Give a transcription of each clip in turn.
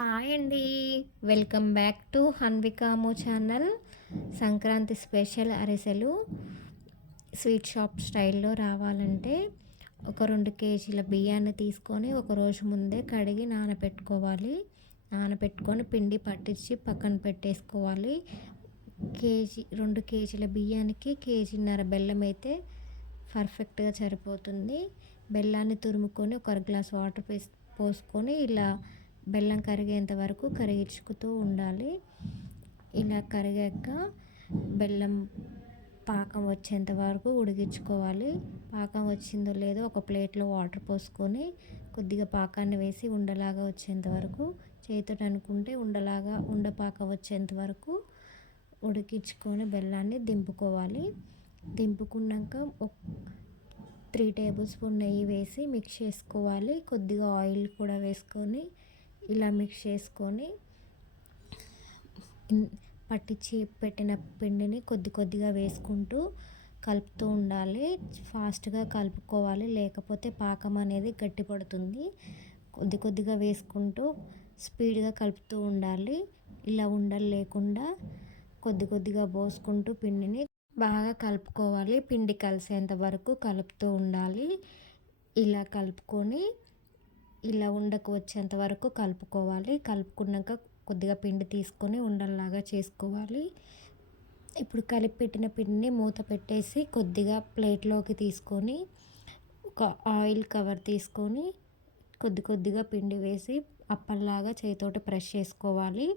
Hi అండి. Welcome back to హన్వికాము channel. Sankranti special అరిసెలు స్వీట్ షాప్ స్టైల్లో రావాలంటే ఒక రెండు కేజీల బియ్యాన్ని తీసుకొని ఒక రోజు ముందే కడిగి నానబెట్టుకోవాలి నానబెట్టుకొని పిండి పట్టించి పక్కన పెట్టేసుకోవాలి. కేజీ రెండు కేజీల బియ్యానికి కేజీన్నర బెల్లం అయితే పర్ఫెక్ట్గా సరిపోతుంది. బెల్లాన్ని తురుముకొని ఒక గ్లాస్ వాటర్ పోసుకొని ఇలా బెల్లం కరిగేంత వరకు కరిగించుకుతూ ఉండాలి. ఇలా కరిగాక బెల్లం పాకం వచ్చేంత వరకు ఉడికించుకోవాలి. పాకం వచ్చిందో లేదో ఒక ప్లేట్లో వాటర్ పోసుకొని కొద్దిగా పాకాన్ని వేసి ఉండలాగా వచ్చేంత వరకు చేతితో అనుకుంటే ఉండలాగా ఉండపాకం వచ్చేంత వరకు ఉడికించుకొని బెల్లాన్ని దింపుకోవాలి. దింపుకున్నాక త్రీ టేబుల్ స్పూన్ నెయ్యి వేసి మిక్స్ చేసుకోవాలి. కొద్దిగా ఆయిల్ కూడా వేసుకొని ఇలా మిక్స్ చేసుకొని పట్టించి పెట్టిన పిండిని కొద్ది కొద్దిగా వేసుకుంటూ కలుపుతూ ఉండాలి. ఫాస్ట్గా కలుపుకోవాలి. లేకపోతే పాకం అనేది గట్టిపడుతుంది కొద్ది కొద్దిగా వేసుకుంటూ స్పీడ్గా కలుపుతూ ఉండాలి. ఇలా ఉండలు లేకుండా కొద్ది కొద్దిగా పోసుకుంటూ పిండిని బాగా కలుపుకోవాలి. పిండి కలిసేంత వరకు కలుపుతూ ఉండాలి. ఇలా కలుపుకొని ఇలా ఉండకు వచ్చేంత వరకు కలుపుకోవాలి. కలుపుకున్నాక కొద్దిగా పిండి తీసుకొని ఉండల్లాగా చేసుకోవాలి. ఇప్పుడు కలిపి పెట్టిన పిండిని మూత పెట్టేసి కొద్దిగా ప్లేట్లోకి తీసుకొని ఒక ఆయిల్ కవర్ తీసుకొని కొద్ది కొద్దిగా పిండి వేసి అప్పల్లాగా చేతితోటి ప్రెస్ చేసుకోవాలి.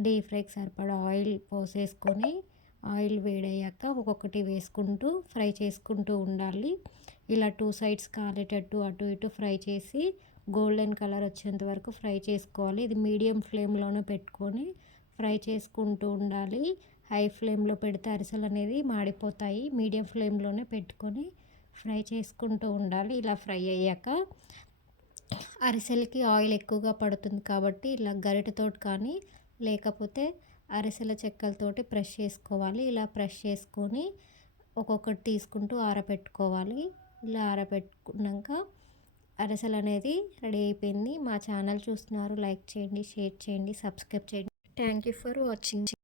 డీప్ ఫ్రైకి సరిపడా ఆయిల్ పోసేసుకొని ఆయిల్ వేడయ్యాక ఒక్కొక్కటి వేసుకుంటూ ఫ్రై చేసుకుంటూ ఉండాలి. ఇలా టూ సైడ్స్ కాలేటట్టు అటు ఇటు ఫ్రై చేసి గోల్డెన్ కలర్ వచ్చేంత వరకు ఫ్రై చేసుకోవాలి. ఇది మీడియం ఫ్లేమ్లోనే పెట్టుకొని ఫ్రై చేసుకుంటూ ఉండాలి. హై ఫ్లేమ్లో పెడితే అరిసెలు అనేది మాడిపోతాయి. మీడియం ఫ్లేమ్లోనే పెట్టుకొని ఫ్రై చేసుకుంటూ ఉండాలి. ఇలా ఫ్రై అయ్యాక అరిసెలకి ఆయిల్ ఎక్కువగా పడుతుంది కాబట్టి ఇలా గరిటతో కానీ లేకపోతే అరిసెల చెక్కలతోటి ప్రెష్ చేసుకోవాలి. ఇలా ప్రెష్ చేసుకొని ఒక్కొక్కటి తీసుకుంటూ ఆరబెట్టుకోవాలి. ఇలా ఆరబెట్టుకున్నాక అరసలు అనేది రెడీ అయిపోయింది. మా ఛానల్ చూస్తున్నారు లైక్ చేయండి షేర్ చేయండి సబ్స్క్రైబ్ చేయండి. Thank you for watching